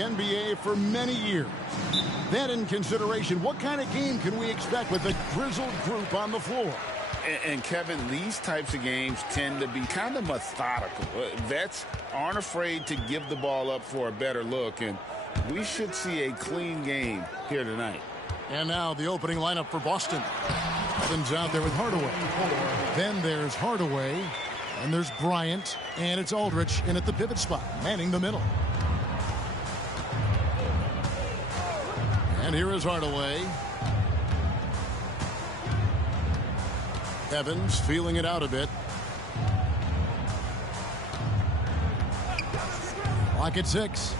the NBA for many years. That in consideration, what kind of game can we expect with a grizzled group on the floor? And Kevin, these types of games tend to be kind of methodical. Vets aren't afraid to give the ball up for a better look, and we should see a clean game here tonight. And now the opening lineup for Boston. Evans out there with Hardaway. Then there's Hardaway, and there's Bryant, and it's Aldridge in at the pivot spot, manning the middle. And here is Hardaway. Evans feeling it out a bit. Clock at 6.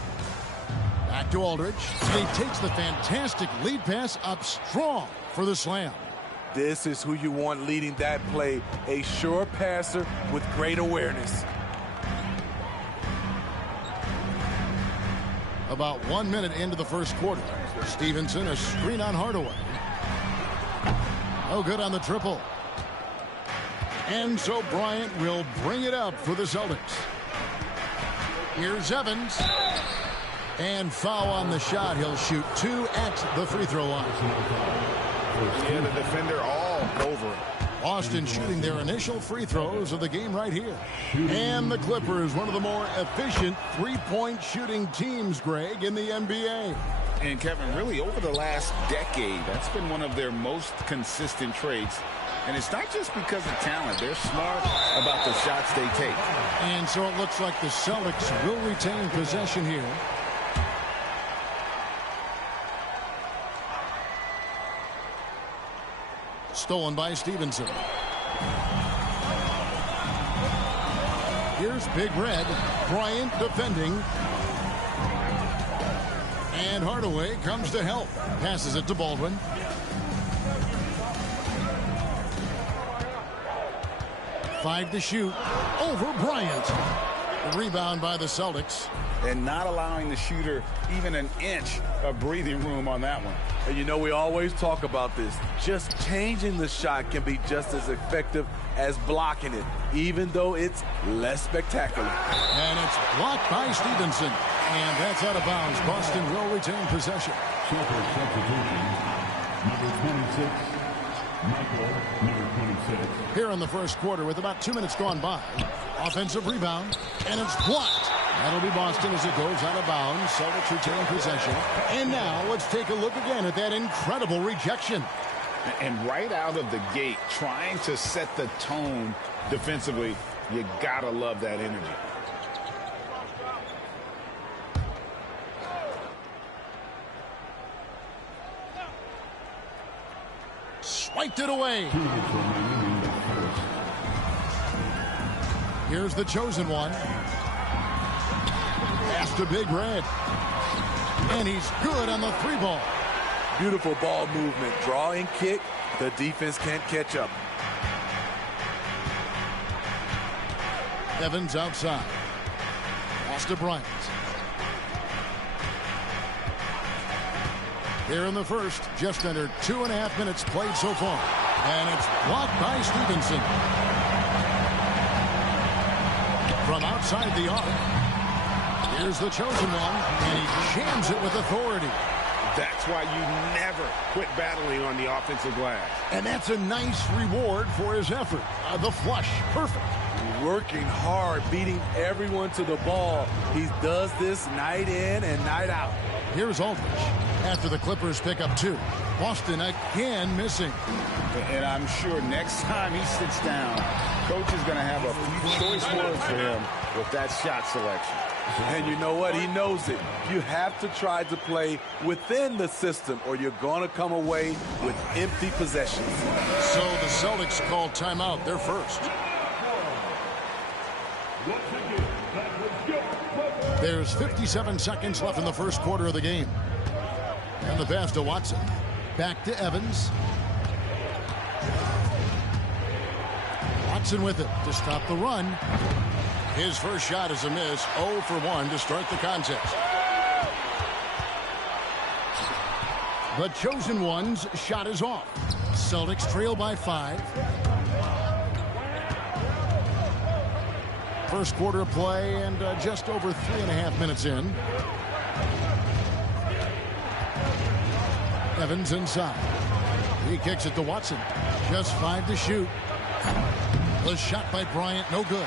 Back to Aldridge. And he takes the fantastic lead pass up strong for the slam. This is who you want leading that play. A sure passer with great awareness. About 1 minute into the first quarter. Stevenson, a screen on Hardaway. No good on the triple. And so Bryant will bring it up for the Celtics. Here's Evans. And foul on the shot. He'll shoot 2 at the free throw line. Yeah, the defender all over it. Boston shooting their initial free throws of the game right here. And the Clippers, one of the more efficient three-point shooting teams, Greg, in the NBA. And Kevin, really over the last decade, that's been one of their most consistent traits. And it's not just because of talent. They're smart about the shots they take. And so it looks like the Celtics will retain possession here. Stolen by Stevenson. Here's Big Red. Bryant defending. And Hardaway comes to help. Passes it to Baldwin. Five to shoot. Over Bryant. The rebound by the Celtics. And not allowing the shooter even an inch of breathing room on that one. And you know, we always talk about this. Just changing the shot can be just as effective as blocking it, even though it's less spectacular. And it's blocked by Stevenson. And that's out of bounds. Boston will retain possession. Here in the first quarter with about 2 minutes gone by. Offensive rebound. And it's blocked. That'll be Boston as it goes out of bounds. Celtics retain possession. And now let's take a look again at that incredible rejection. And right out of the gate, trying to set the tone defensively, you gotta love that energy. Swiped it away. Here's the chosen one. Pass to Big Red. And he's good on the three ball. Beautiful ball movement. Draw and kick. The defense can't catch up. Evans outside. Pass to Bryant. Here in the first, just under 2.5 minutes played so far. And it's blocked by Stevenson. From outside the arc. Here's the chosen one, and he jams it with authority. That's why you never quit battling on the offensive glass. And that's a nice reward for his effort. The flush, perfect. Working hard, beating everyone to the ball. He does this night in and night out. Here's Aldridge. After the Clippers pick up 2. Boston again missing. And I'm sure next time he sits down, coach is going to have a few choice words for him with that shot selection. And you know what? He knows it. You have to try to play within the system or you're going to come away with empty possessions. So the Celtics call timeout, their first. There's 57 seconds left in the first quarter of the game. And the pass to Watson. Back to Evans. Watson with it to stop the run. His first shot is a miss. 0 for 1 to start the contest. The chosen one's shot is off. Celtics trail by 5. First quarter of play and just over 3.5 minutes in. Evans inside. He kicks it to Watson. Just 5 to shoot. The shot by Bryant, no good.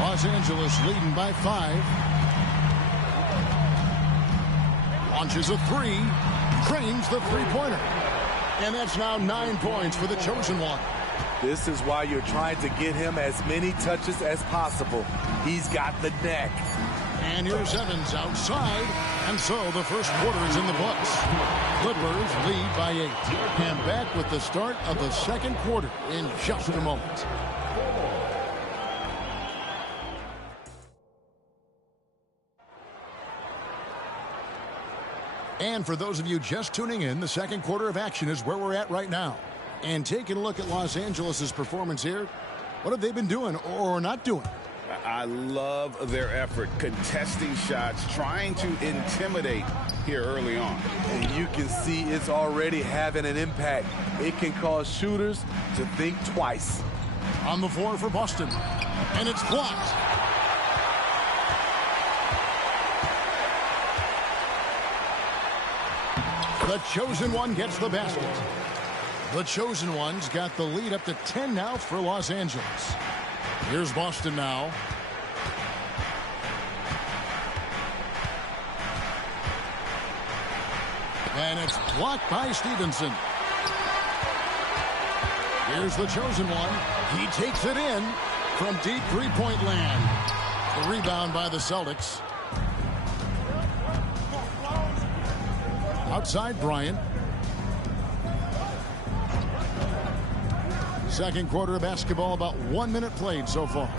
Los Angeles leading by 5. Launches a 3. Drains the three-pointer. And that's now 9 points for the chosen one. This is why you're trying to get him as many touches as possible. He's got the neck. And here's Evans outside. And so the first quarter is in the books. Clippers lead by 8. And back with the start of the second quarter in just a moment. And for those of you just tuning in, the second quarter of action is where we're at right now. And taking a look at Los Angeles' performance here, what have they been doing or not doing? I love their effort, contesting shots, trying to intimidate here early on. And you can see it's already having an impact. It can cause shooters to think twice. On the floor for Boston. And it's blocked. The chosen one gets the basket. The chosen one's got the lead up to 10 now for Los Angeles. Here's Boston now. And it's blocked by Stevenson. Here's the chosen one. He takes it in from deep three-point land. The rebound by the Celtics. Outside Bryant. Second quarter of basketball, about 1 minute played so far.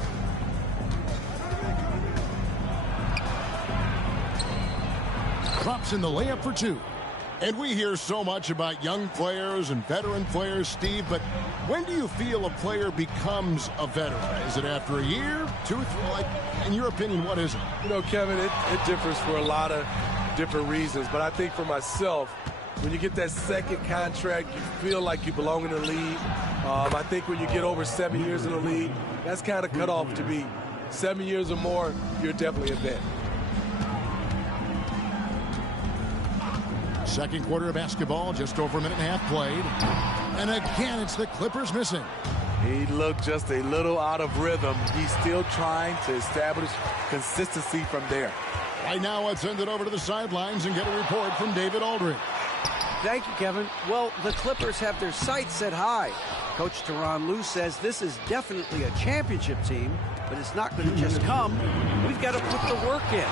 Drops in the layup for 2. And we hear so much about young players and veteran players, Steve, but when do you feel a player becomes a veteran? Is it after a year, 2, 3? Like, in your opinion, what is it? You know, Kevin, it differs for a lot of different reasons, but I think for myself, when you get that second contract, you feel like you belong in the league. I think when you get over 7 years in the league, that's kind of cut off to be 7 years or more, you're definitely a vet. Second quarter of basketball, just over a minute and a half played. And again, it's the Clippers missing. He looked just a little out of rhythm. He's still trying to establish consistency from there. Right now, let's send it over to the sidelines and get a report from David Aldridge. Thank you, Kevin. Well, the Clippers have their sights set high. Coach Tyronn Lue says this is definitely a championship team, but it's not going to just come. We've got to put the work in.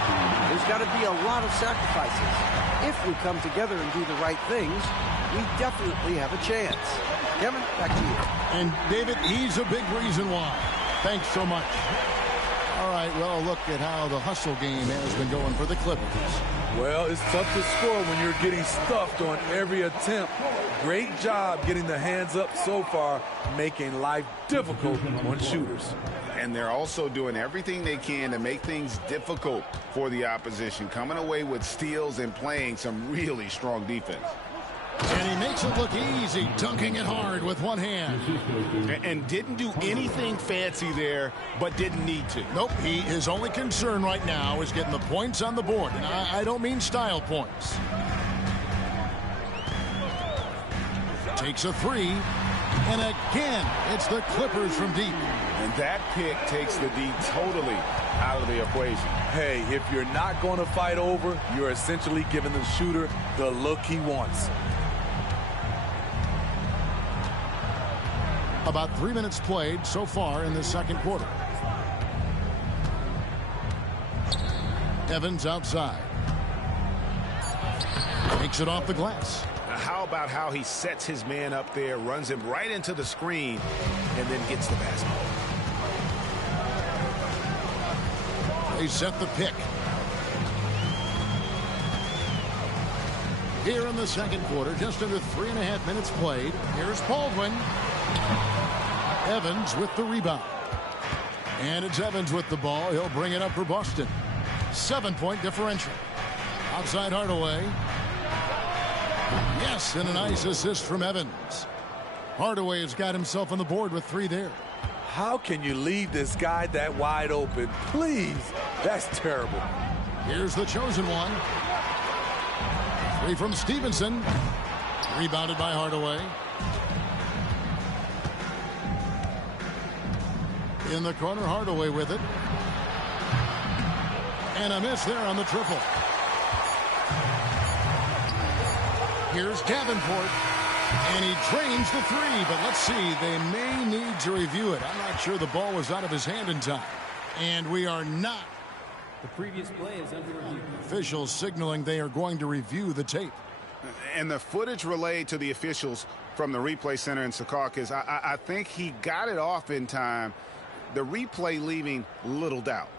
There's got to be a lot of sacrifices. If we come together and do the right things, we definitely have a chance. Kevin, back to you. And David, he's a big reason why. Thanks so much. All right, well, look at how the hustle game has been going for the Clippers. Well, it's tough to score when you're getting stuffed on every attempt. Great job getting the hands up so far, making life difficult on shooters. And they're also doing everything they can to make things difficult for the opposition, coming away with steals and playing some really strong defense. And he makes it look easy, dunking it hard with one hand. And didn't do anything fancy there, but didn't need to. Nope, his only concern right now is getting the points on the board. And I don't mean style points. Takes a 3. And again, it's the Clippers from deep. And that pick takes the D totally out of the equation. Hey, if you're not going to fight over, you're essentially giving the shooter the look he wants. About 3 minutes played so far in the second quarter. Evans outside. Takes it off the glass. Now, how about how he sets his man up there, runs him right into the screen, and then gets the basket. They set the pick. Here in the second quarter, just under 3.5 minutes played. Here's Baldwin. Evans with the rebound. And it's Evans with the ball. He'll bring it up for Boston. 7-point differential. Outside Hardaway. Yes, and a nice assist from Evans. Hardaway has got himself on the board with 3 there. How can you leave this guy that wide open? Please, that's terrible. Here's the chosen one. 3 from Stevenson. Rebounded by Hardaway. In the corner, Hardaway with it. And a miss there on the triple. Here's Davenport. And he drains the three, but let's see. They may need to review it. I'm not sure the ball was out of his hand in time. And we are not. The previous play is under review. Officials signaling they are going to review the tape. And the footage relayed to the officials from the replay center in Secaucus, I think he got it off in time. The replay leaving little doubt.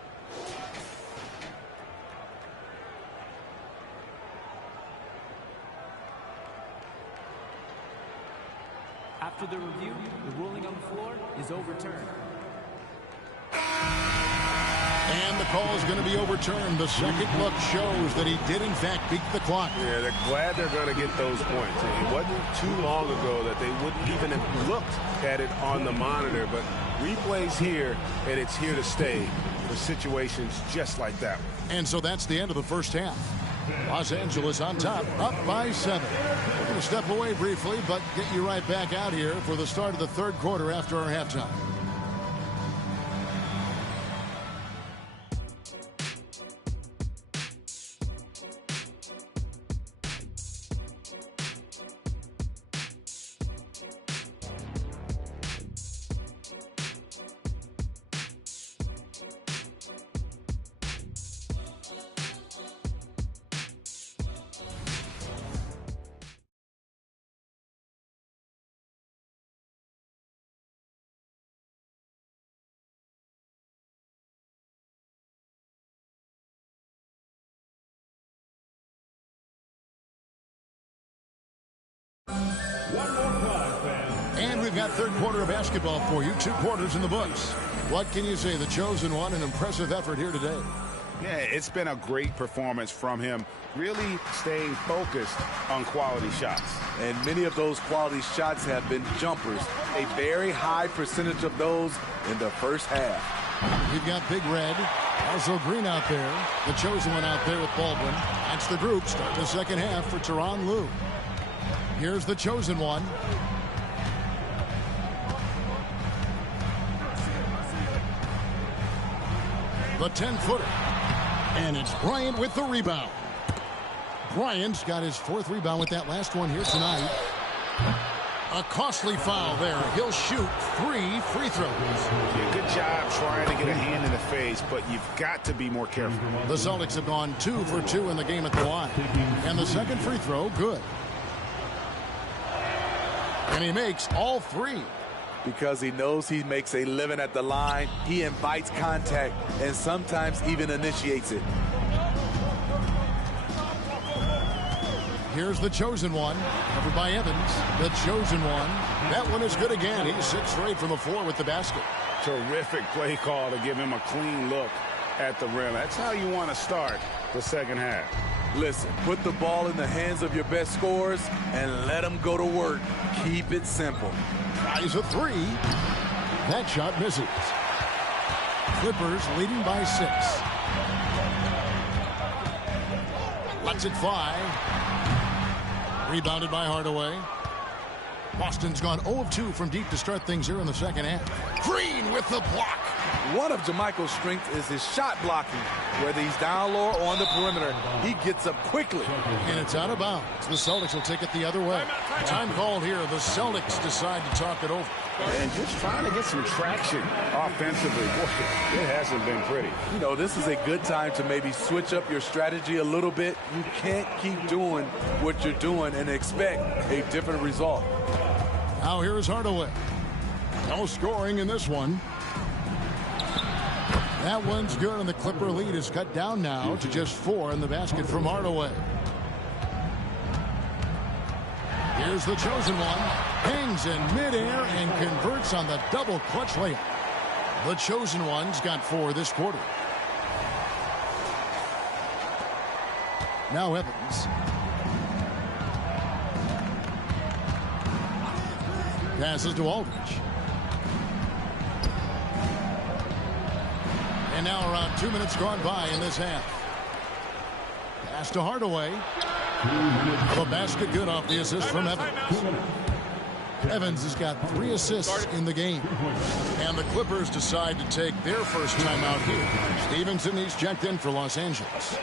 After the review, the ruling on the floor is overturned. And the call is going to be overturned. The second look shows that he did, in fact, beat the clock. Yeah, they're glad they're going to get those points. It wasn't too long ago that they wouldn't even have looked at it on the monitor, but replays here, and it's here to stay for situations just like that one. And so that's the end of the first half. Los Angeles on top, up by 7. We're going to step away briefly, but get you right back out here for the start of the third quarter after our halftime. And we've got third quarter of basketball for you. 2 quarters in the books. What can you say? The chosen one, an impressive effort here today. Yeah, it's been a great performance from him, really staying focused on quality shots. And many of those quality shots have been jumpers. A very high percentage of those in the first half. We've got Big Red, also Green out there. The chosen one out there with Baldwin. That's the group. Start the second half for Tyronn Lue. Here's the chosen one. The 10-footer. And it's Bryant with the rebound. Bryant's got his 4th rebound with that last one here tonight. A costly foul there. He'll shoot 3 free throws. Yeah, good job trying to get a hand in the face, but you've got to be more careful. The Celtics have gone 2 for 2 in the game at the line. And the second free throw, good. And he makes all 3. Because he knows he makes a living at the line, he invites contact and sometimes even initiates it. Here's the chosen one, covered by Evans. The chosen one. That one is good again. He's 6 straight from the floor with the basket. Terrific play call to give him a clean look at the rim. That's how you want to start the second half. Listen, put the ball in the hands of your best scorers and let them go to work. Keep it simple. Tries a 3. That shot misses. Clippers leading by 6. Lets it fly. Rebounded by Hardaway. Boston's gone 0 of 2 from deep to start things here in the second half. Green with the block. One of JaMychal's strengths is his shot blocking. Whether he's down low or on the perimeter, he gets up quickly. And it's out of bounds. The Celtics will take it the other way. Time called here. The Celtics decide to talk it over. And just trying to get some traction offensively. Boy, it hasn't been pretty. You know, this is a good time to maybe switch up your strategy a little bit. You can't keep doing what you're doing and expect a different result. Now here is Hardaway. No scoring in this one. That one's good, and the Clipper lead is cut down now to just 4 in the basket from Hardaway. Here's the chosen one. Hangs in midair and converts on the double clutch layup. The chosen one's got 4 this quarter. Now Evans. Passes to Aldridge. And now around 2 minutes gone by in this half. Pass to Hardaway. The basket good off the assist from Evans. Evans has got 3 assists in the game. And the Clippers decide to take their first timeout here. Stevenson, he's checked in for Los Angeles.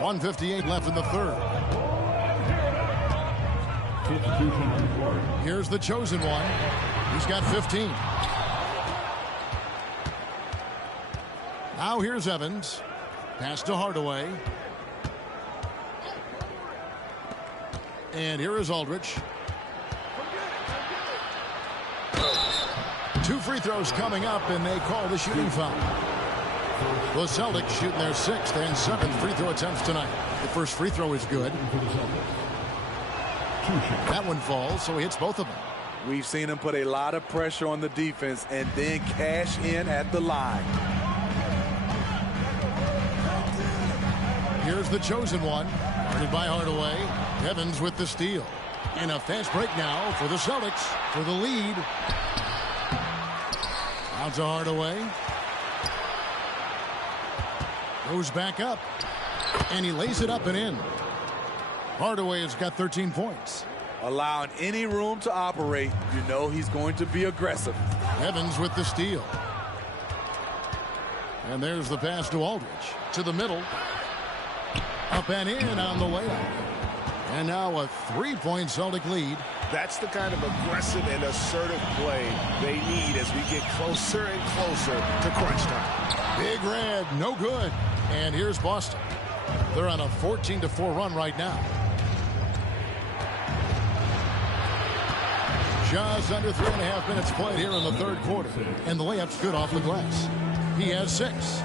1:58 left in the third. Here's the chosen one. He's got 15. Now here's Evans. Pass to Hardaway. And here is Aldridge. 2 free throws coming up, and they call the shooting foul. The Celtics shooting their 6th and 7th free throw attempts tonight. The first free throw is good. That one falls, so he hits both of them. We've seen him put a lot of pressure on the defense and then cash in at the line. Here's the chosen one. Guarded by Hardaway. Evans with the steal. And a fast break now for the Celtics for the lead. Out to Hardaway. Goes back up. And he lays it up and in. Hardaway has got 13 points. Allowing any room to operate, you know he's going to be aggressive. Evans with the steal. And there's the pass to Aldridge. To the middle. Up and in on the layup. And now a 3-point Celtic lead. That's the kind of aggressive and assertive play they need as we get closer and closer to crunch time. Big Red, no good. And here's Boston. They're on a 14-4 run right now. Just under 3.5 minutes played here in the third quarter. And the layup's good off the glass. He has 6.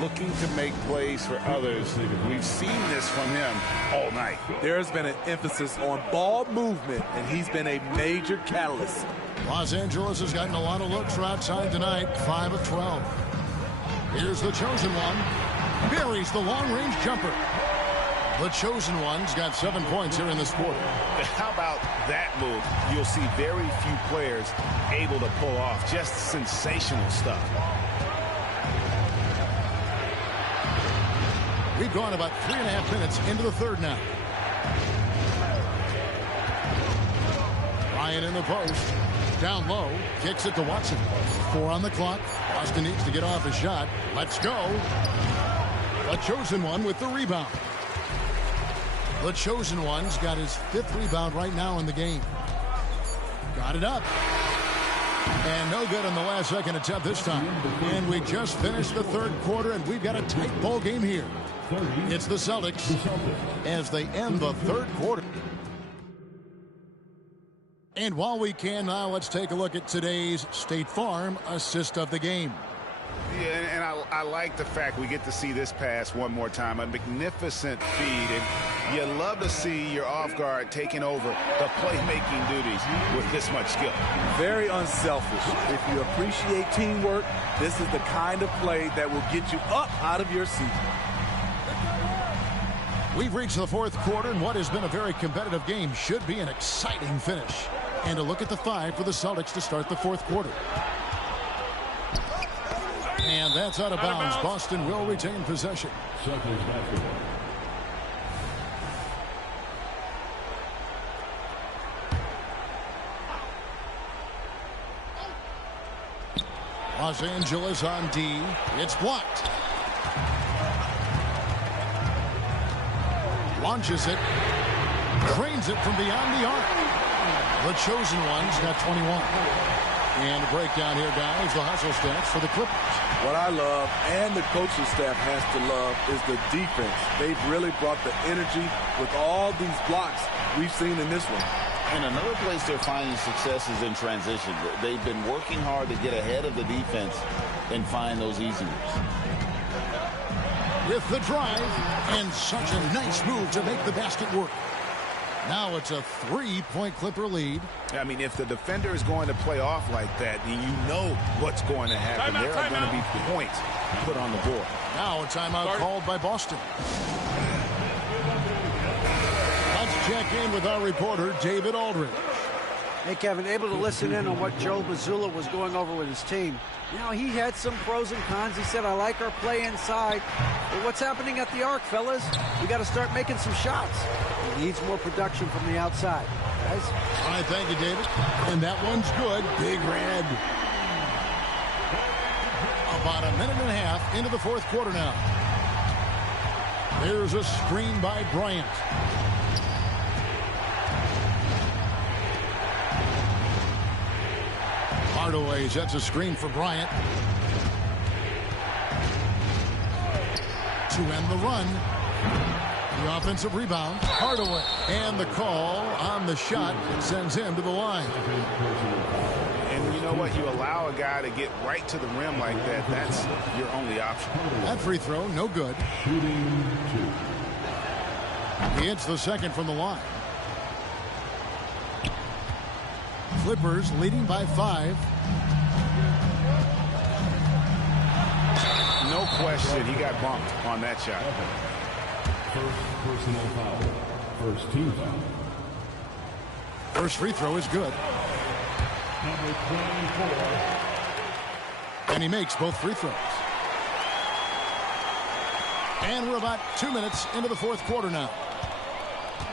Looking to make plays for others. We've seen this from him all night. There's been an emphasis on ball movement, and he's been a major catalyst. Los Angeles has gotten a lot of looks from outside tonight, 5 of 12. Here's the chosen one. Buries the long-range jumper. The chosen one's got 7 points here in this quarter. How about that move? You'll see very few players able to pull off just sensational stuff. We've gone about 3.5 minutes into the third now. Ryan in the post. Down low. Kicks it to Watson. 4 on the clock. Boston needs to get off his shot. Let's go. The chosen one with the rebound. The chosen one's got his 5th rebound right now in the game. Got it up. And no good on the last second attempt this time. And we just finished the third quarter, and we've got a tight ball game here. It's the Celtics as they end the third quarter. And while we can now, let's take a look at today's State Farm assist of the game. Yeah, and I like the fact we get to see this pass one more time. A magnificent feed, and you love to see your off guard taking over the playmaking duties with this much skill. Very unselfish. If you appreciate teamwork, this is the kind of play that will get you up out of your seat. We've reached the fourth quarter, and what has been a very competitive game should be an exciting finish. And a look at the 5 for the Celtics to start the fourth quarter. And that's out of bounds. Boston will retain possession. Los Angeles on D. It's blocked. Launches it. Cranes it from beyond the arc. The chosen one's got 21. And a breakdown here, guys. The hustle stats for the Clippers. What I love, and the coaching staff has to love, is the defense. They've really brought the energy with all these blocks we've seen in this one. And another place they're finding success is in transition. They've been working hard to get ahead of the defense and find those easy ones. With the drive, and such a nice move to make the basket work. Now it's a 3-point Clipper lead. I mean, if the defender is going to play off like that, then you know what's going to happen. There are going to be points put on the board. Now a timeout called by Boston. Let's check in with our reporter, David Aldridge. Hey, Kevin, able to listen in on what Joe Mazzulla was going over with his team. Now, he had some pros and cons. He said, I like our play inside. But what's happening at the arc, fellas? We got to start making some shots. He needs more production from the outside. Guys? All right, thank you, David. And that one's good. Big Red. About a minute and a half into the fourth quarter now. There's a screen by Bryant. Hardaway sets a screen for Bryant. To end the run. The offensive rebound. Hardaway. And the call on the shot sends him to the line. And you know what? You allow a guy to get right to the rim like that. That's your only option. That free throw, no good. He hits the second from the line. Clippers leading by 5. No question, he got bumped on that shot. First personal foul. First team foul. First free throw is good. Number 24. And he makes both free throws. And we're about 2 minutes into the fourth quarter now.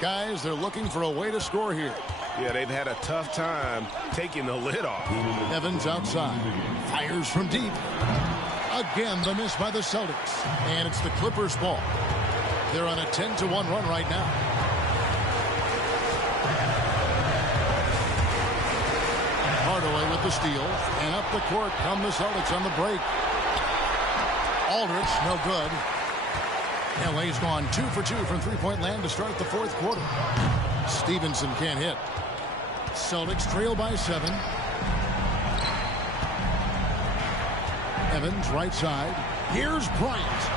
Guys, they're looking for a way to score here. Yeah, they've had a tough time taking the lid off. Evans outside. Fires from deep. Again, the miss by the Celtics. And it's the Clippers' ball. They're on a 10-1 run right now. Hardaway with the steal. And up the court come the Celtics on the break. Aldridge, no good. LA's gone 2 for 2 from three-point land to start the fourth quarter. Stevenson can't hit. Celtics trail by 7. Evans right side. Here's Bryant.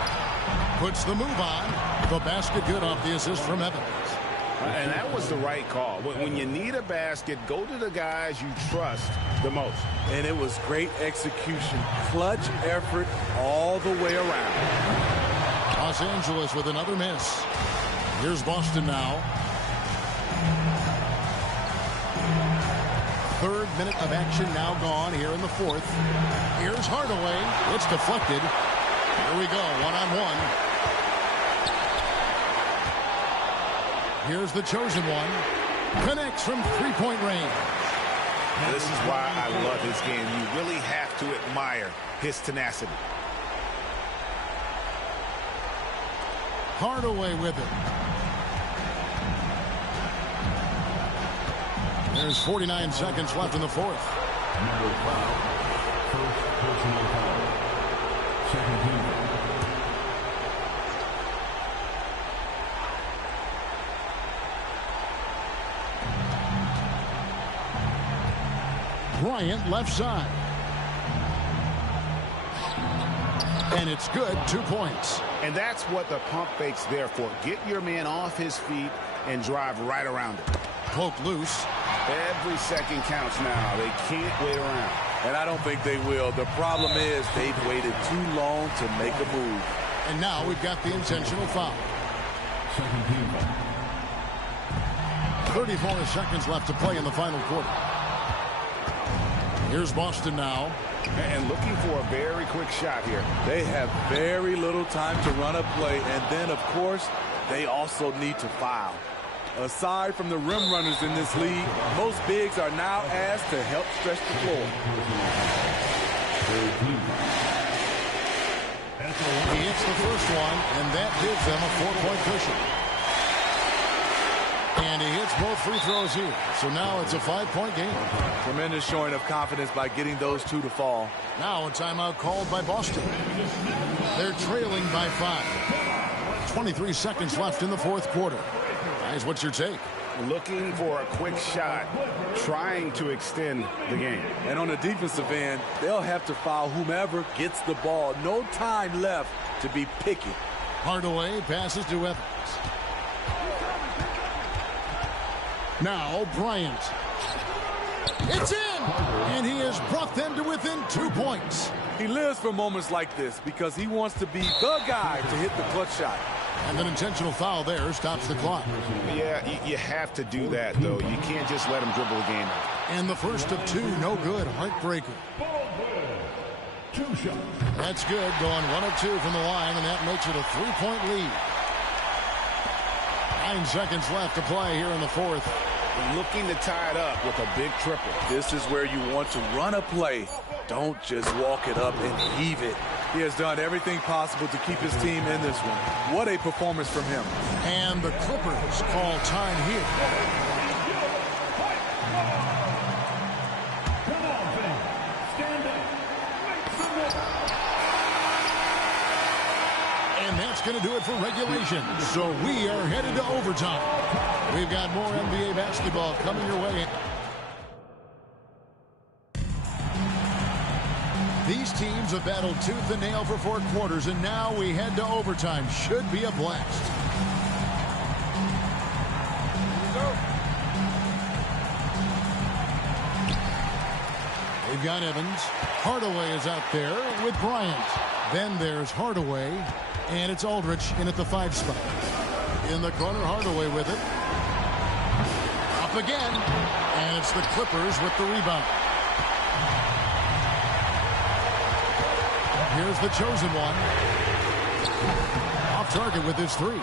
Puts the move on. The basket good off the assist from Evans. And that was the right call. When you need a basket, go to the guys you trust the most. And it was great execution. Clutch effort all the way around. Los Angeles with another miss. Here's Boston now. Third minute of action now gone here in the fourth. Here's Hardaway. It's deflected. Here we go, one-on-one. Here's the chosen one. Connects from three-point range. This is why I love his game. You really have to admire his tenacity. Hardaway with it. There's 49 seconds left in the fourth. Number 5. First personal foul. Second team foul. Bryant left side. And it's good, 2 points. And that's what the pump fake's there for. Get your man off his feet and drive right around it. Poke loose. Every second counts now. They can't wait around. And I don't think they will. The problem is they've waited too long to make a move. And now we've got the intentional foul. Second team foul. 34 seconds left to play in the final quarter. Here's Boston now. And looking for a very quick shot here. They have very little time to run a play, and then, of course, they also need to foul. Aside from the rim runners in this league, most bigs are now asked to help stretch the floor. He hits the first one, and that gives them a 4-point cushion. And he hits both free throws here. So now it's a 5-point game. Tremendous showing of confidence by getting those two to fall. Now a timeout called by Boston. They're trailing by 5. 23 seconds left in the fourth quarter. Guys, what's your take? Looking for a quick shot, trying to extend the game. And on the defensive end, they'll have to foul whomever gets the ball. No time left to be picky. Hardaway passes to Evans. Now Bryant. It's in! And he has brought them to within 2 points. He lives for moments like this because he wants to be the guy to hit the clutch shot. And an intentional foul there stops the clock. Yeah, you have to do that, though. You can't just let him dribble the game out. And the first of 2, no good. Heartbreaker. That's good, going 1 of 2 from the line, and that makes it a 3-point lead. 9 seconds left to play here in the fourth. Looking to tie it up with a big triple. This is where you want to run a play. Don't just walk it up and heave it. He has done everything possible to keep his team in this one. What a performance from him. And the Clippers call time here. And that's going to do it for regulation. So we are headed to overtime. We've got more NBA basketball coming your way. These teams have battled tooth and nail for 4 quarters, and now we head to overtime. Should be a blast. They've got Evans. Hardaway is out there with Bryant. Then there's Hardaway, and it's Aldridge in at the 5 spot. In the corner, Hardaway with it. Up again, and it's the Clippers with the rebound. Here's the chosen one. Off target with his 3.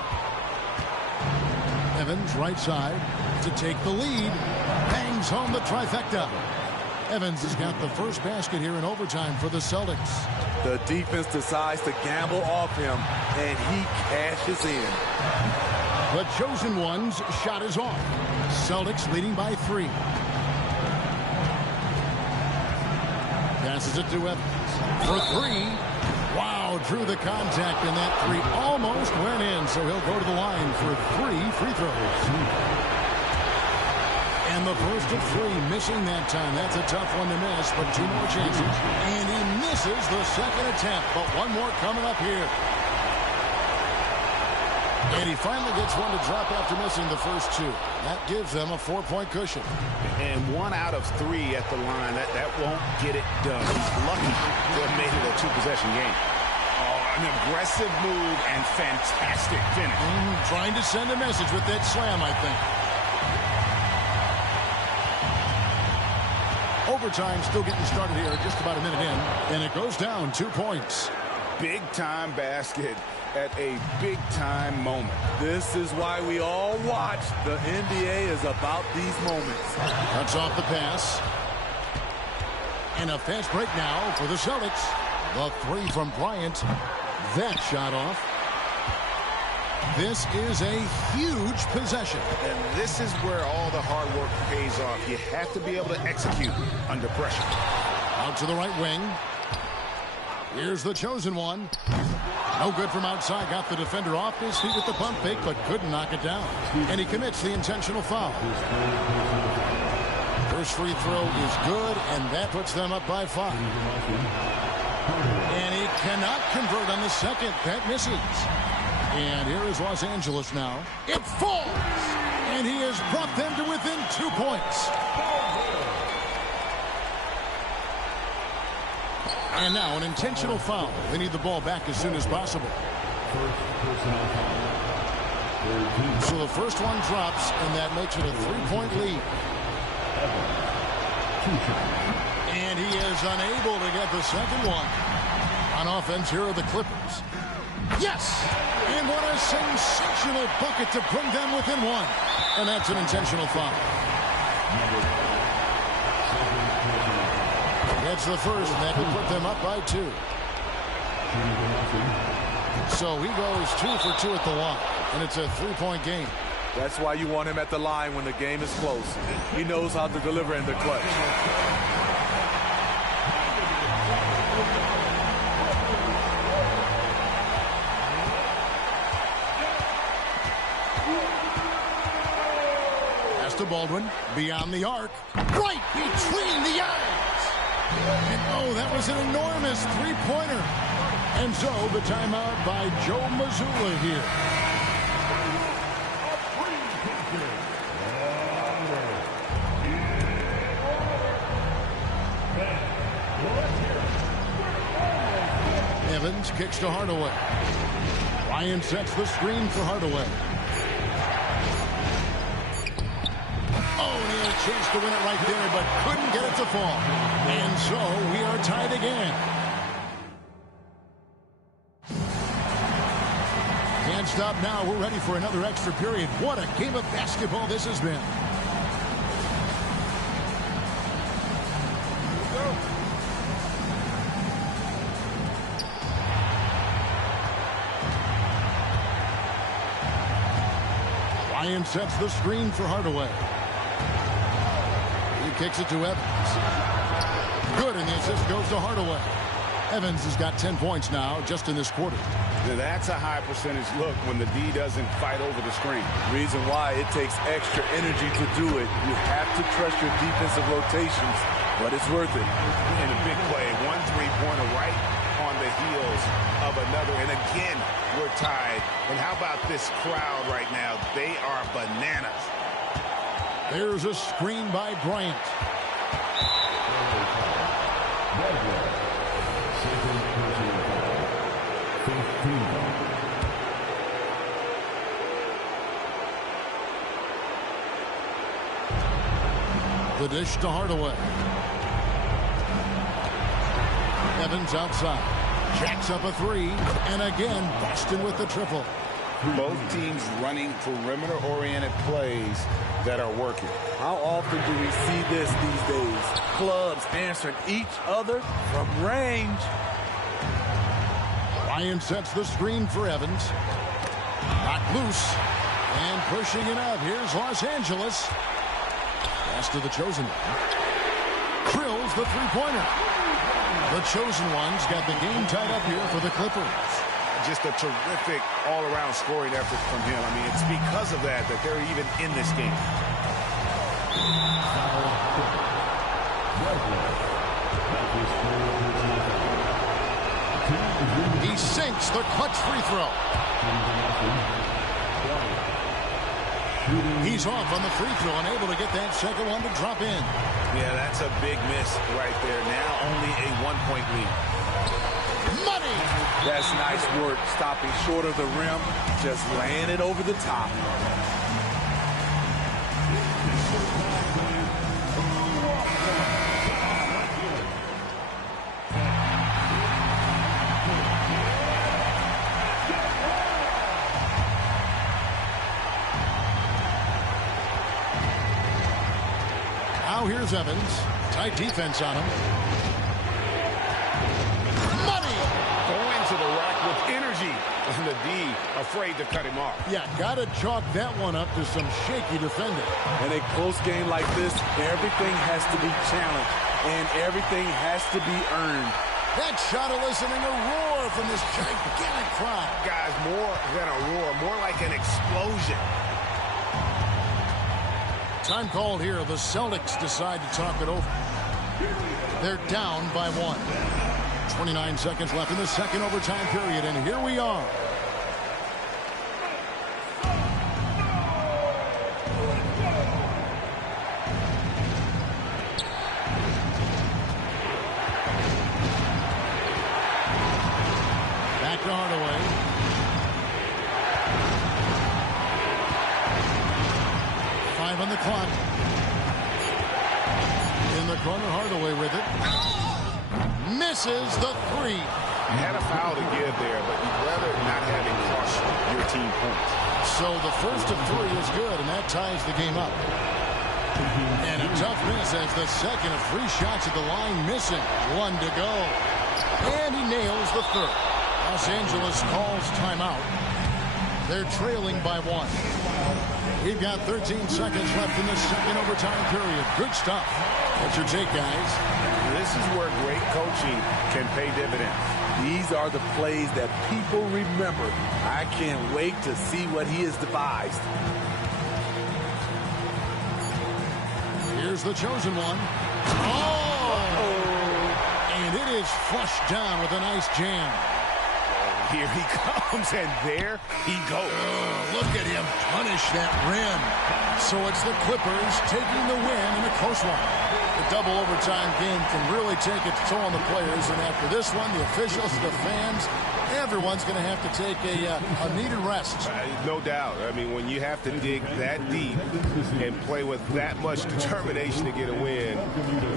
Evans right side to take the lead. Bangs home the trifecta. Evans has got the first basket here in overtime for the Celtics. The defense decides to gamble off him, and he cashes in. The chosen one's shot is off. Celtics leading by 3. Passes it to Evans for 3. Wow, drew the contact, and that 3 almost went in, so he'll go to the line for 3 free throws. And the first of 3, missing that time. That's a tough one to miss, but 2 more chances. And he misses the second attempt, but 1 more coming up here. And he finally gets one to drop after missing the first 2. That gives them a 4-point cushion. And 1 out of 3 at the line. That won't get it done. He's lucky to have made it a 2-possession game. Oh, an aggressive move and fantastic finish. Trying to send a message with that slam, I think. Overtime still getting started here, just about a minute in, and it goes down 2 points. Big-time basket at a big-time moment. This is why we all watch. The NBA is about these moments. Cuts off the pass. And a fast break now for the Celtics. The 3 from Bryant. That shot off. This is a huge possession. And this is where all the hard work pays off. You have to be able to execute under pressure. Out to the right wing. Here's the chosen one. No good from outside. Got the defender off his feet with the pump fake, but couldn't knock it down. And he commits the intentional foul. First free throw is good, and that puts them up by 5. And he cannot convert on the second. That misses. And here is Los Angeles now. It falls! And he has brought them to within 2 points. And now an intentional foul. They need the ball back as soon as possible. So the first one drops, and that makes it a 3-point lead. And he is unable to get the second one. On offense, here are the Clippers. Yes! And what a sensational bucket to bring them within 1. And that's an intentional foul. That's the first, and that would put them up by 2. So he goes 2 for 2 at the line, and it's a 3-point game. That's why you want him at the line when the game is close. He knows how to deliver in the clutch. To Baldwin, beyond the arc, right between the eyes. And oh, that was an enormous 3-pointer. And so the timeout by Joe Mazzulla here. Evans kicks to Hardaway. Ryan sets the screen for Hardaway. Chance to win it right there, but couldn't get it to fall. And so we are tied again. stop now. We're ready for another extra period. What a game of basketball this has been. Ryan sets the screen for Hardaway. He kicks it to Evans. Good, and the assist goes to Hardaway. Evans has got 10 points now just in this quarter. That's a high percentage look when the D doesn't fight over the screen. Reason why it takes extra energy to do it. You have to trust your defensive rotations, but it's worth it. And a big play, 1 3-pointer right on the heels of another. And again, we're tied. And how about this crowd right now? They are bananas. There's a screen by Bryant. The dish to Hardaway. Evans outside. Jacks up a three. And again, Boston with the triple. Both teams running perimeter-oriented plays that are working. How often do we see this these days? Clubs answering each other from range. Ryan sets the screen for Evans. Knocked loose. And pushing it up. Here's Los Angeles. Pass to the chosen one. Drills the three-pointer. The chosen one's got the game tied up here for the Clippers. Just a terrific all-around scoring effort from him. I mean, it's because of that they're even in this game. He sinks the clutch free throw. He's off on the free throw, unable to get that second one to drop in. Yeah, that's a big miss right there. Now only a 1-point lead. Money! That's nice work, stopping short of the rim, just laying it over the top. Now here's Evans. Tight defense on him. Money! Going to the rack with energy. And the D afraid to cut him off. Yeah, got to chalk that one up to some shaky defending. In a close game like this, everything has to be challenged, and everything has to be earned. That shot eliciting a roar from this gigantic crowd. Guys, more than a roar, more like an explosion. Time called here. The Celtics decide to talk it over. They're down by 1. 29 seconds left in the second overtime period, and here we are. Back to Hardaway. On the clock. In the corner, Hardaway with it. Misses the three. You had a foul to give there, but you'd rather not have it cost your team points. So the first of three is good, and that ties the game up. And a tough miss as the second of 3 shots at the line missing. 1 to go. And he nails the third. Los Angeles calls timeout. They're trailing by 1. We've got 13 seconds left in the second overtime period. Good stuff. What's your take, guys? This is where great coaching can pay dividends. These are the plays that people remember. I can't wait to see what he has devised. Here's the chosen one. Oh! And it is flushed down with a nice jam. Here he comes, and there he goes. Look at him punish that rim. So it's the Clippers taking the win in a close one. The double overtime game can really take its toll on the players, and after this one, the officials, the fans, everyone's going to have to take a needed rest. No doubt. I mean, when you have to dig that deep and play with that much determination to get a win,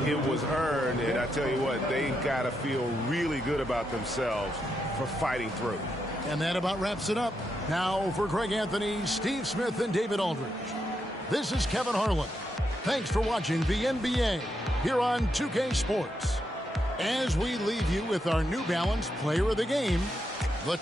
it was earned, and I tell you what, they've got to feel really good about themselves for fighting through. And that about wraps it up. Now for Greg Anthony, Steve Smith, and David Aldridge, this is Kevin Harlan. Thanks for watching the NBA here on 2K Sports. As we leave you with our New Balance Player of the Game, the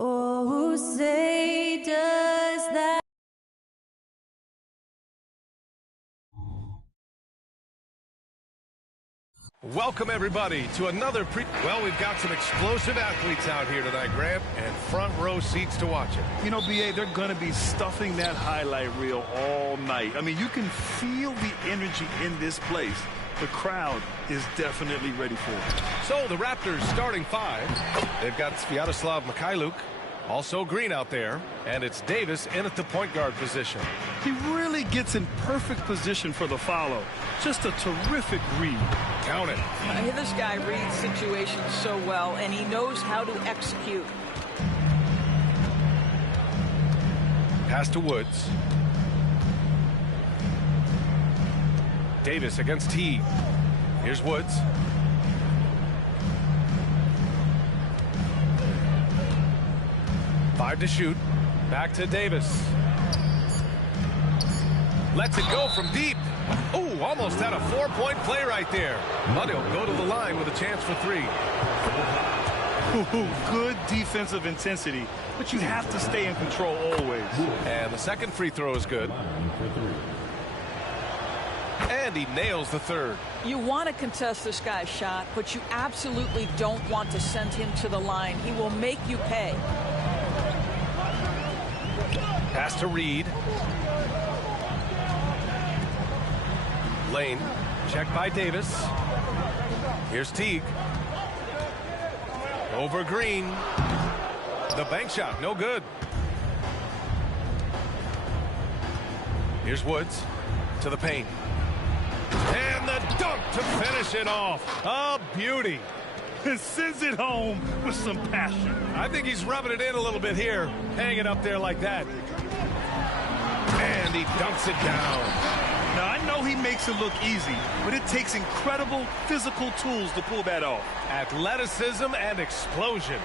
Oh, say does that. Welcome, everybody, to another Well, we've got some explosive athletes out here tonight, Grant, and front row seats to watch it. You know, BA, they're going to be stuffing that highlight reel all night. I mean, you can feel the energy in this place. The crowd is definitely ready for it. So, the Raptors starting five. They've got Sviatoslav Mikhailuk, also Green out there, and it's Davis in at the point guard position. He really gets in perfect position for the follow. Just a terrific read. Count it. This guy reads situations so well, and he knows how to execute. Pass to Woods. Davis against Teague. Here's Woods. Five to shoot. Back to Davis. Lets it go from deep. Oh, almost had a four-point play right there. But he'll go to the line with a chance for three. Good defensive intensity, but you have to stay in control always. And the second free throw is good. And he nails the third. You want to contest this guy's shot, but you absolutely don't want to send him to the line. He will make you pay. Pass to Reed. Lane, checked by Davis. Here's Teague. Over Green. The bank shot, no good. Here's Woods to the paint. And the dunk to finish it off. A beauty. And sends it home with some passion. I think he's rubbing it in a little bit here. Hang it up there like that. And he dunks it down. Now, I know he makes it look easy, but it takes incredible physical tools to pull that off. Athleticism and explosion.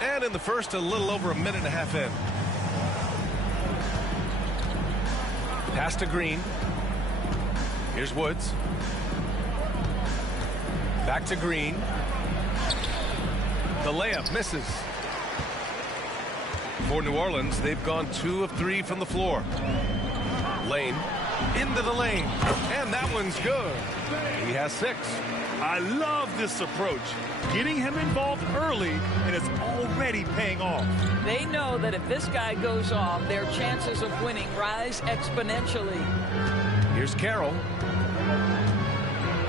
And in the first, a little over a minute and a half in. Pass to Green. Here's Woods. Back to Green. The layup misses. For New Orleans, they've gone 2 of 3 from the floor. Lane into the lane, and that one's good. He has 6. I love this approach. Getting him involved early, and it's already paying off. They know that if this guy goes off, their chances of winning rise exponentially. Here's Carroll.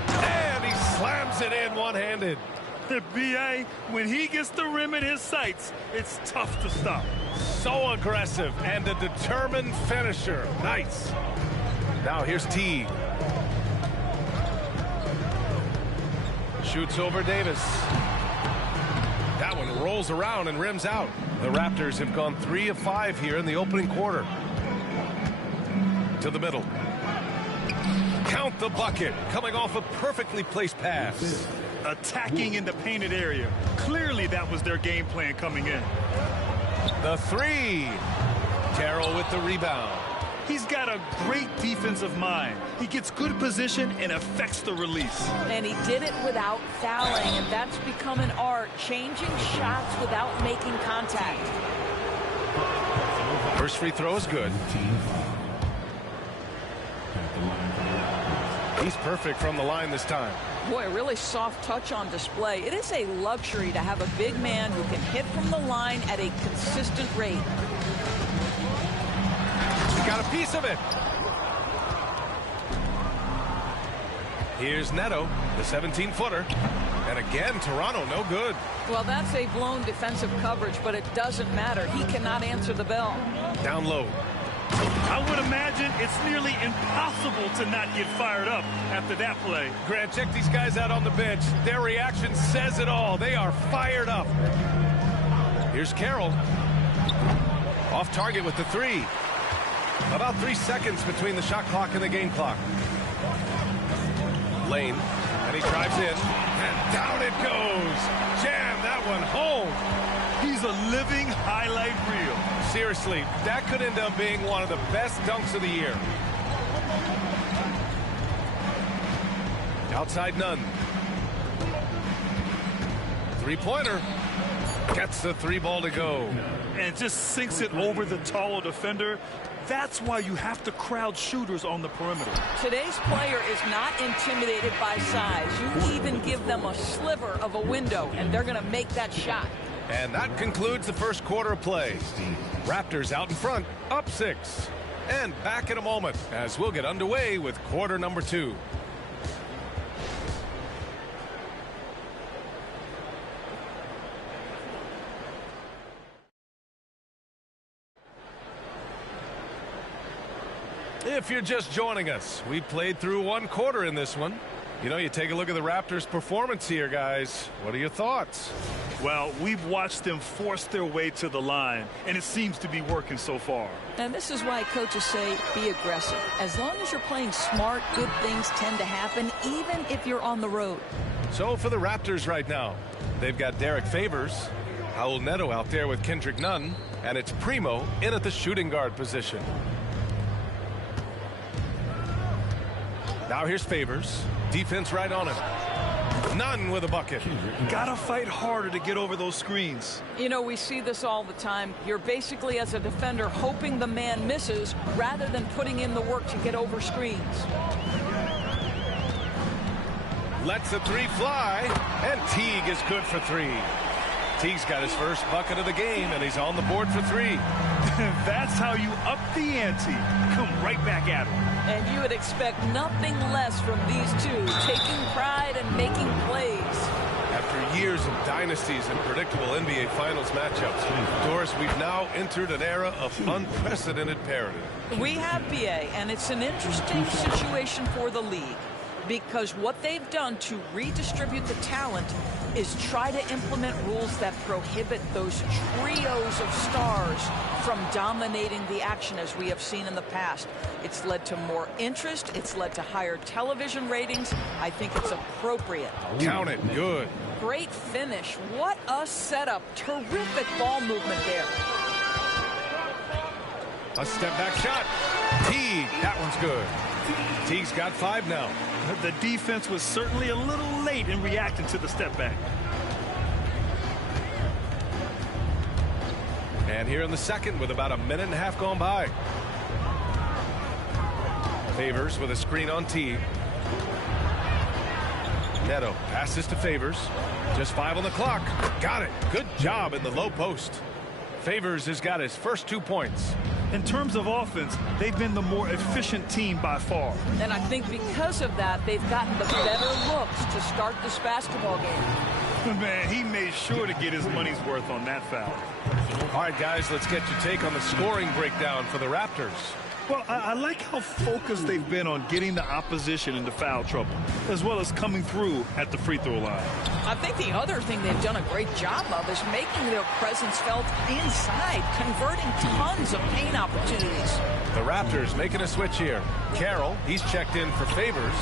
And he slams it in one-handed. The BA, when he gets the rim in his sights, it's tough to stop. So aggressive and a determined finisher. Nice. Now here's Teague. Shoots over Davis. That one rolls around and rims out. The Raptors have gone 3 of 5 here in the opening quarter. to the middle. Count the bucket, coming off a perfectly placed pass. Attacking in the painted area. Clearly that was their game plan coming in. The three. Carroll with the rebound. He's got a great defensive mind. He gets good position and affects the release. And he did it without fouling, and that's become an art, changing shots without making contact. First free throw is good. He's perfect from the line this time. Boy, a really soft touch on display. It is a luxury to have a big man who can hit from the line at a consistent rate. He got a piece of it. Here's Neto, the 17-footer. And again, Toronto, no good. Well, that's a blown defensive coverage, but it doesn't matter. He cannot answer the bell. Down low. I would imagine it's nearly impossible to not get fired up after that play. Grant, check these guys out on the bench. Their reaction says it all. They are fired up. Here's Carroll. Off target with the three. About 3 seconds between the shot clock and the game clock. Lane, and he drives in, and down it goes. Jam that one home. He's a living highlight reel. Seriously, that could end up being one of the best dunks of the year. Outside Nunn. Three-pointer. Gets the three ball to go. And just sinks it over the taller defender. That's why you have to crowd shooters on the perimeter. Today's player is not intimidated by size. You even give them a sliver of a window, and they're going to make that shot. And that concludes the first quarter of play. Raptors out in front, up 6. And back in a moment as we'll get underway with quarter number 2. If you're just joining us, we played through one quarter in this one. You know, you take a look at the Raptors' performance here, guys. What are your thoughts? Well, we've watched them force their way to the line, and it seems to be working so far. And this is why coaches say be aggressive. As long as you're playing smart, good things tend to happen, even if you're on the road. So for the Raptors right now, they've got Derek Favors, Raul Neto out there with Kendrick Nunn, and it's Primo in at the shooting guard position. Now here's Favors. Defense right on him. Nunn with a bucket. Gotta fight harder to get over those screens. You know, we see this all the time. You're basically, as a defender, hoping the man misses rather than putting in the work to get over screens. Lets the three fly, and Teague is good for 3. Teague's got his first bucket of the game, and he's on the board for 3. That's how you up the ante. Come right back at him. And you would expect nothing less from these two, taking pride and making plays. After years of dynasties and predictable NBA Finals matchups, Doris, we've now entered an era of unprecedented parity. We have, BA, and it's an interesting situation for the league, because what they've done to redistribute the talent is try to implement rules that prohibit those trios of stars from dominating the action as we have seen in the past. It's led to more interest. It's led to higher television ratings. I think it's appropriate. Count it. Good. Great finish. What a setup. Terrific ball movement there. A step back shot. Teague. That one's good. Teague's got 5 now. The defense was certainly a little late in reacting to the step back. And here in the second with about a minute and a half gone by. Favors with a screen on Teague. Neto passes to Favors. Just 5 on the clock. Got it. Good job in the low post. Favors has got his first 2 points. In terms of offense, they've been the more efficient team by far. And I think because of that, they've gotten the better looks to start this basketball game. Man, he made sure to get his money's worth on that foul. All right, guys, let's get your take on the scoring breakdown for the Raptors. Well, I like how focused they've been on getting the opposition into foul trouble, as well as coming through at the free throw line. I think the other thing they've done a great job of is making their presence felt inside, converting tons of paint opportunities. The Raptors making a switch here. Carroll, he's checked in for Favors.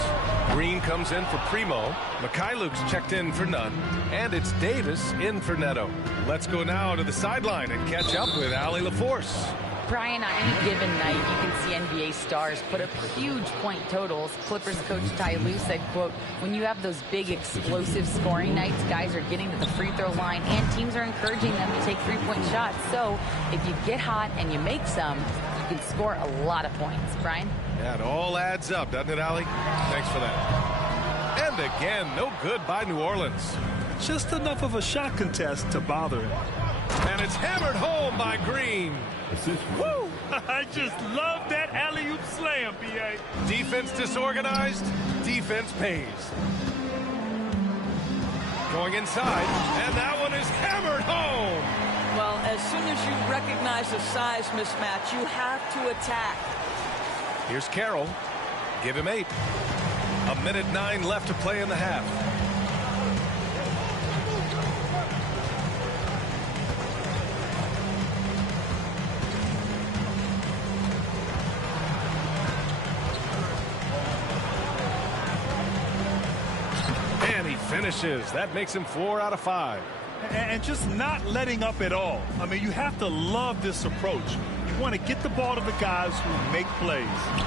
Green comes in for Primo. Mikhailuk's checked in for Nunn. And it's Davis in for Neto. Let's go now to the sideline and catch up with Allie LaForce. Brian, on any given night, you can see NBA stars put up huge point totals. Clippers coach Ty Lue said, quote, when you have those big explosive scoring nights, guys are getting to the free throw line and teams are encouraging them to take three-point shots. So if you get hot and you make some, you can score a lot of points. Brian? Yeah, it all adds up, doesn't it, Allie? Thanks for that. And again, no good by New Orleans. Just enough of a shot contest to bother him. And it's hammered home by Green. Woo! I just love that alley-oop slam, B.A. Defense disorganized, defense pays. Going inside, and that one is hammered home. Well, as soon as you recognize the size mismatch, you have to attack. Here's Carroll. Give him 8. 1:09 left to play in the half. Finishes. That makes him 4 out of 5. And just not letting up at all. I mean, you have to love this approach. You want to get the ball to the guys who make plays.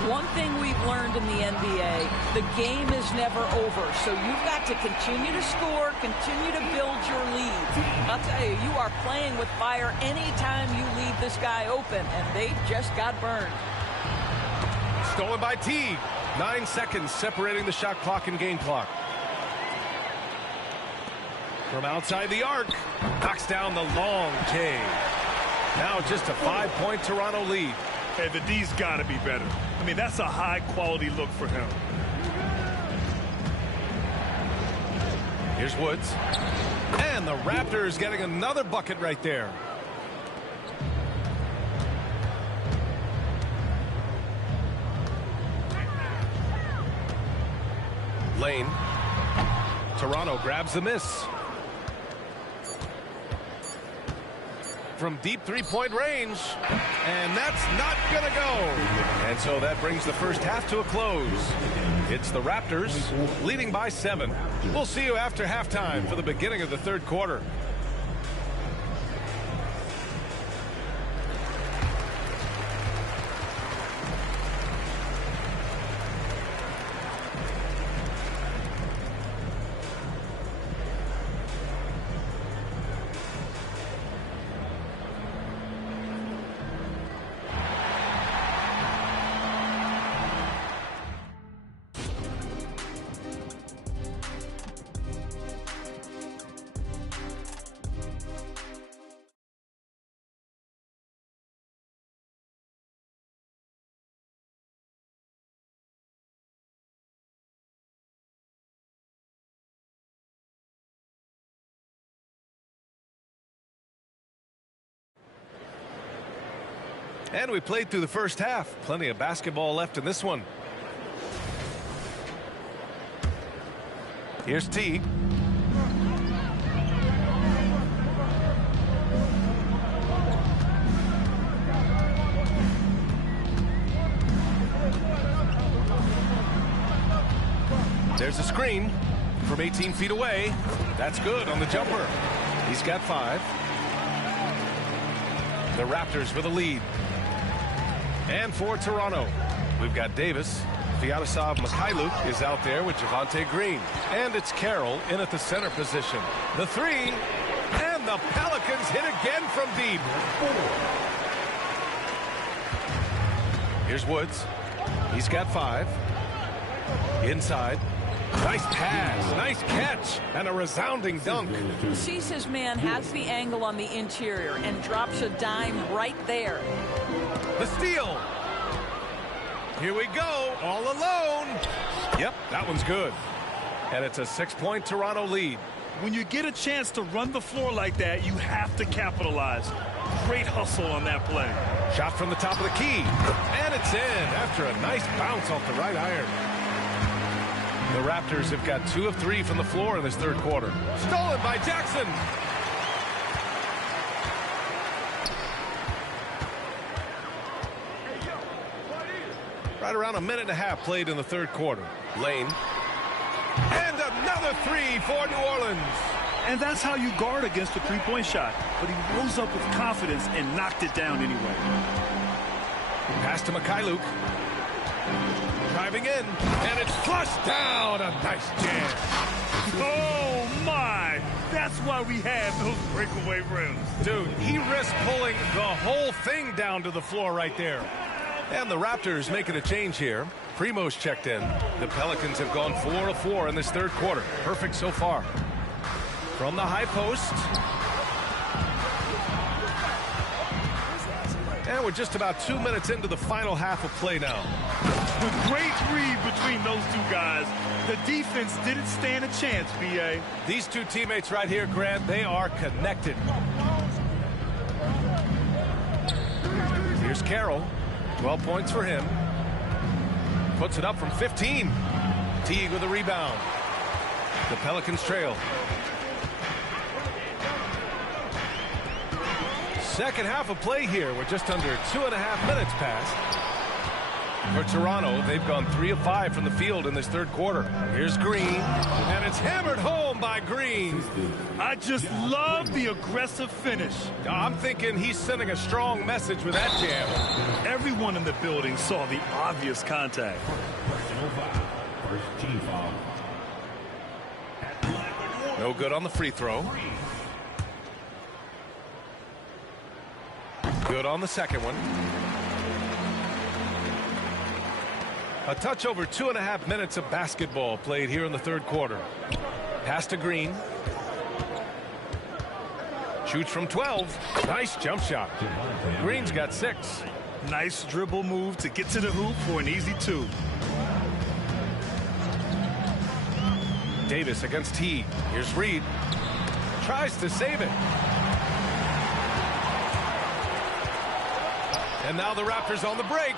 One thing we've learned in the NBA, the game is never over. So you've got to continue to score, continue to build your lead. I'll tell you, you are playing with fire anytime you leave this guy open, and they just got burned. Stolen by Teague. 9 seconds separating the shot clock and game clock. From outside the arc, knocks down the long K. Now just a 5-point Toronto lead. Hey, the D's got to be better. I mean, that's a high-quality look for him. Here's Woods. And the Raptors getting another bucket right there. Lane. Toronto grabs the miss. From deep three-point range, and that's not gonna go. And so that brings the first half to a close. It's the Raptors leading by 7. We'll see you after halftime for the beginning of the third quarter. And we played through the first half. Plenty of basketball left in this one. Here's T. There's a screen from 18 feet away. That's good on the jumper. He's got 5. The Raptors with a lead. And for Toronto, we've got Davis. Vyacheslav Mikhailuk is out there with Javonte Green. And it's Carroll in at the center position. The 3. And the Pelicans hit again from deep. Here's Woods. He's got 5. Inside. Nice pass, nice catch, and a resounding dunk. Sees his man, has the angle on the interior, and drops a dime right there. The steal. Here we go, all alone. Yep, that one's good. And it's a 6-point Toronto lead. When you get a chance to run the floor like that, you have to capitalize. Great hustle on that play. Shot from the top of the key. And it's in after a nice bounce off the right iron. The Raptors have got 2 of 3 from the floor in this third quarter. Stolen by Jackson. Right around a minute and a half played in the third quarter. Lane. And another 3 for New Orleans. And that's how you guard against a three-point shot. But he rose up with confidence and knocked it down anyway. Pass to Mikhailuk. Driving in. And it's flushed down. A nice jam. Oh, my. That's why we have those breakaway rims. Dude, he risked pulling the whole thing down to the floor right there. And the Raptors making a change here. Primo's checked in. The Pelicans have gone 4 of 4 in this third quarter. Perfect so far. From the high post. And we're just about 2 minutes into the final half of play now. The great read between those two guys. The defense didn't stand a chance, B.A. These two teammates right here, Grant, they are connected. Here's Carroll. 12 points for him. Puts it up from 15. Teague with a rebound. The Pelicans trail. Second half of play here. We're just under 2.5 minutes past. For Toronto, they've gone 3 of 5 from the field in this third quarter. Here's Green, and it's hammered home by Green. I just love the aggressive finish. I'm thinking he's sending a strong message with that jam. Everyone in the building saw the obvious contact. First team foul. No good on the free throw. Good on the second one. A touch over 2.5 minutes of basketball played here in the third quarter. Pass to Green. Shoots from 12. Nice jump shot. Green's got 6. Nice dribble move to get to the hoop for an easy 2. Davis against Teague. Here's Reed. Tries to save it. And now the Raptors on the break.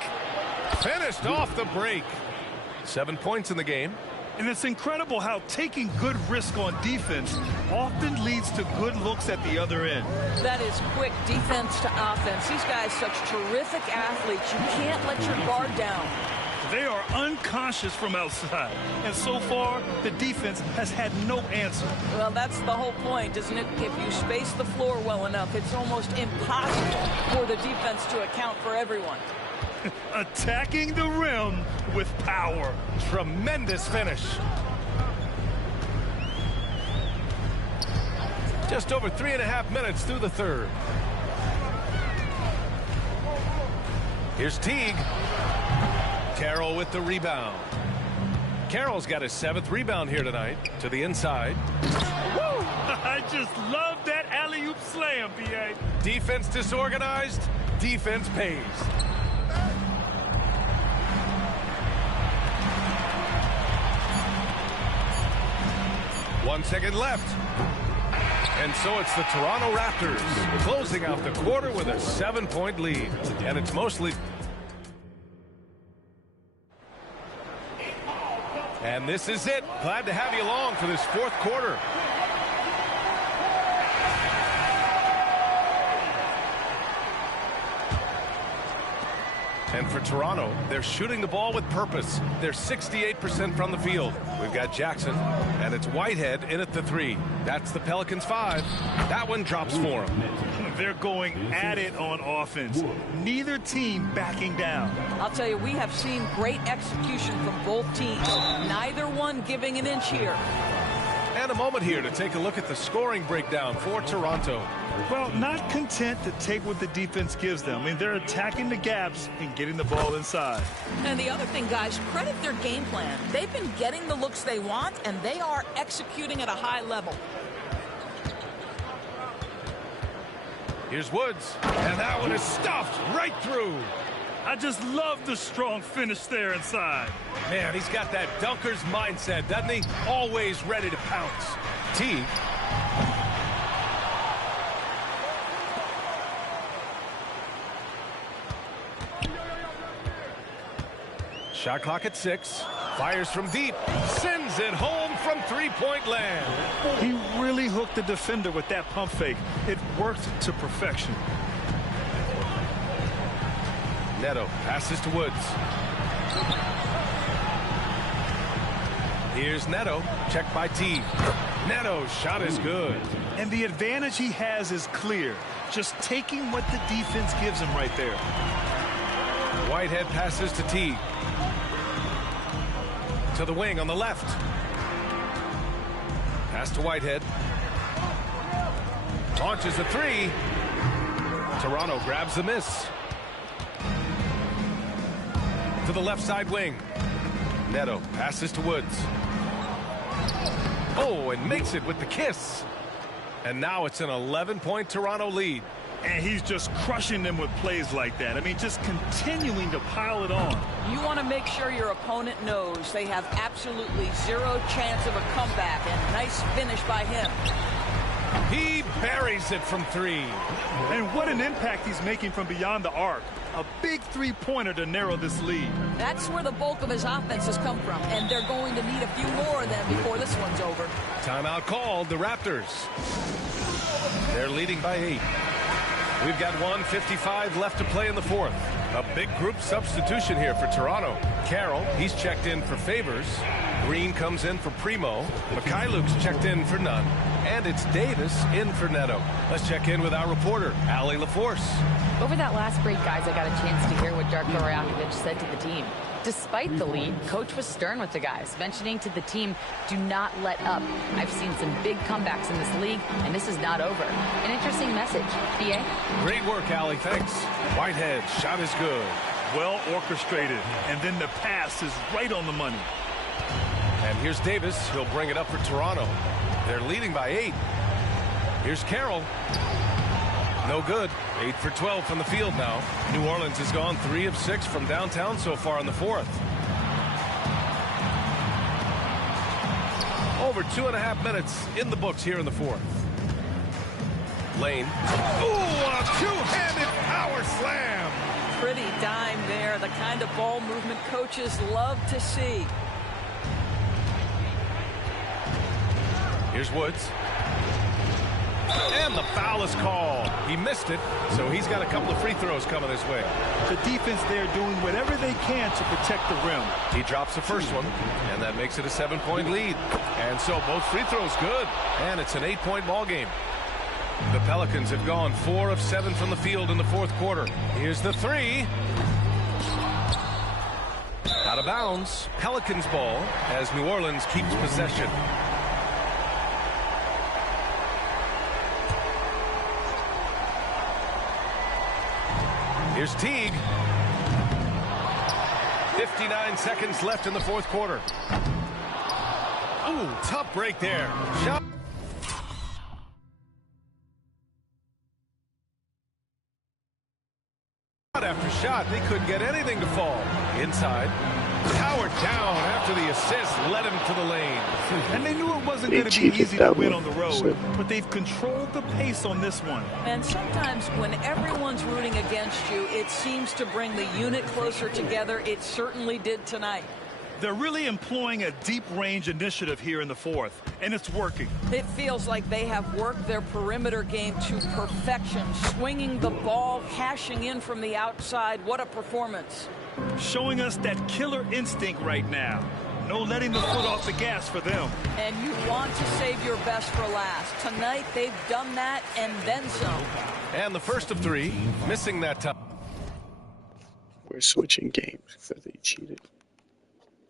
Finished off the break. 7 points in the game. And it's incredible how taking good risk on defense often leads to good looks at the other end. That is quick defense to offense. These guys such terrific athletes. You can't let your guard down. They are unconscious from outside. And so far, the defense has had no answer. Well, that's the whole point, isn't it? If you space the floor well enough, it's almost impossible for the defense to account for everyone. Attacking the rim with power. Tremendous finish. Just over 3.5 minutes through the third. Here's Teague. Carroll with the rebound. Carroll's got his 7th rebound here tonight. To the inside. Woo! I just love that alley-oop slam, B.A. Defense disorganized. Defense pays. 1 second left. And so it's the Toronto Raptors closing out the quarter with a 7-point lead. And it's mostly... And this is it. Glad to have you along for this fourth quarter. And for Toronto, they're shooting the ball with purpose. They're 68% from the field. We've got Jackson, and it's Whitehead in at the 3. That's the Pelicans' 5. That one drops for them. They're going at it on offense. Neither team backing down. I'll tell you, we have seen great execution from both teams. Neither one giving an inch here. And a moment here to take a look at the scoring breakdown for Toronto. Well, not content to take what the defense gives them. I mean, they're attacking the gaps and getting the ball inside. And the other thing, guys, credit their game plan. They've been getting the looks they want, and they are executing at a high level. Here's Woods, and that one is stuffed right through. I just love the strong finish there inside. Man, he's got that dunker's mindset, doesn't he? Always ready to pounce. Teague. Shot clock at 6. Fires from deep. Sends it home from three-point land. He really hooked the defender with that pump fake. It worked to perfection. Neto passes to Woods. Here's Neto. Checked by T. Neto's shot is good. And the advantage he has is clear. Just taking what the defense gives him right there. Whitehead passes to T. To the wing on the left. Pass to Whitehead. Launches a three. Toronto grabs the miss. To the left side wing. Neto passes to Woods. Oh, and makes it with the kiss. And now it's an 11-point Toronto lead. And he's just crushing them with plays like that. I mean, just continuing to pile it on. You want to make sure your opponent knows they have absolutely zero chance of a comeback. And nice finish by him. He buries it from 3. And what an impact he's making from beyond the arc. A big three-pointer to narrow this lead. That's where the bulk of his offense has come from. And they're going to need a few more of them before this one's over. Timeout called, the Raptors. They're leading by 8. We've got 1:55 left to play in the fourth. A big group substitution here for Toronto. Carroll, he's checked in for Favors. Green comes in for Primo. Mikhailuk's checked in for Nunn. And it's Davis in for Neto. Let's check in with our reporter, Allie LaForce. Over that last break, guys, I got a chance to hear what Darko Rajakovic said to the team. Despite the lead, coach was stern with the guys, mentioning to the team, do not let up. I've seen some big comebacks in this league, and this is not over. An interesting message. BA? Great work, Allie. Thanks. Whitehead, shot is good. Well orchestrated, and then the pass is right on the money. And here's Davis. He'll bring it up for Toronto. They're leading by 8. Here's Carroll. No good. 8 for 12 from the field now. New Orleans has gone 3 of 6 from downtown so far in the fourth. Over 2.5 minutes in the books here in the fourth. Lane. Ooh, a two-handed power slam. Pretty dime there. The kind of ball movement coaches love to see. Here's Woods. And the foul is called. He missed it, so he's got a couple of free throws coming his way. The defense there doing whatever they can to protect the rim. He drops the first one, and that makes it a 7-point lead. And so both free throws good, and it's an 8-point ball game. The Pelicans have gone 4 of 7 from the field in the fourth quarter. Here's the three. Out of bounds. Pelicans ball as New Orleans keeps possession. Here's Teague. 59 seconds left in the fourth quarter. Ooh, tough break there. Shot. After shot, they couldn't get anything to fall. Inside. Powered down after the assist led him to the lane. And they knew it wasn't going to be easy to win on the road, but they've controlled the pace on this one. And sometimes when everyone's rooting against you, it seems to bring the unit closer together. It certainly did tonight. They're really employing a deep range initiative here in the fourth, and it's working. It feels like they have worked their perimeter game to perfection, swinging the ball, cashing in from the outside. What a performance. Showing us that killer instinct right now. No letting the foot off the gas for them. And you want to save your best for last. Tonight, they've done that and then some. And the first of 3, missing that time. We're switching games because they cheated.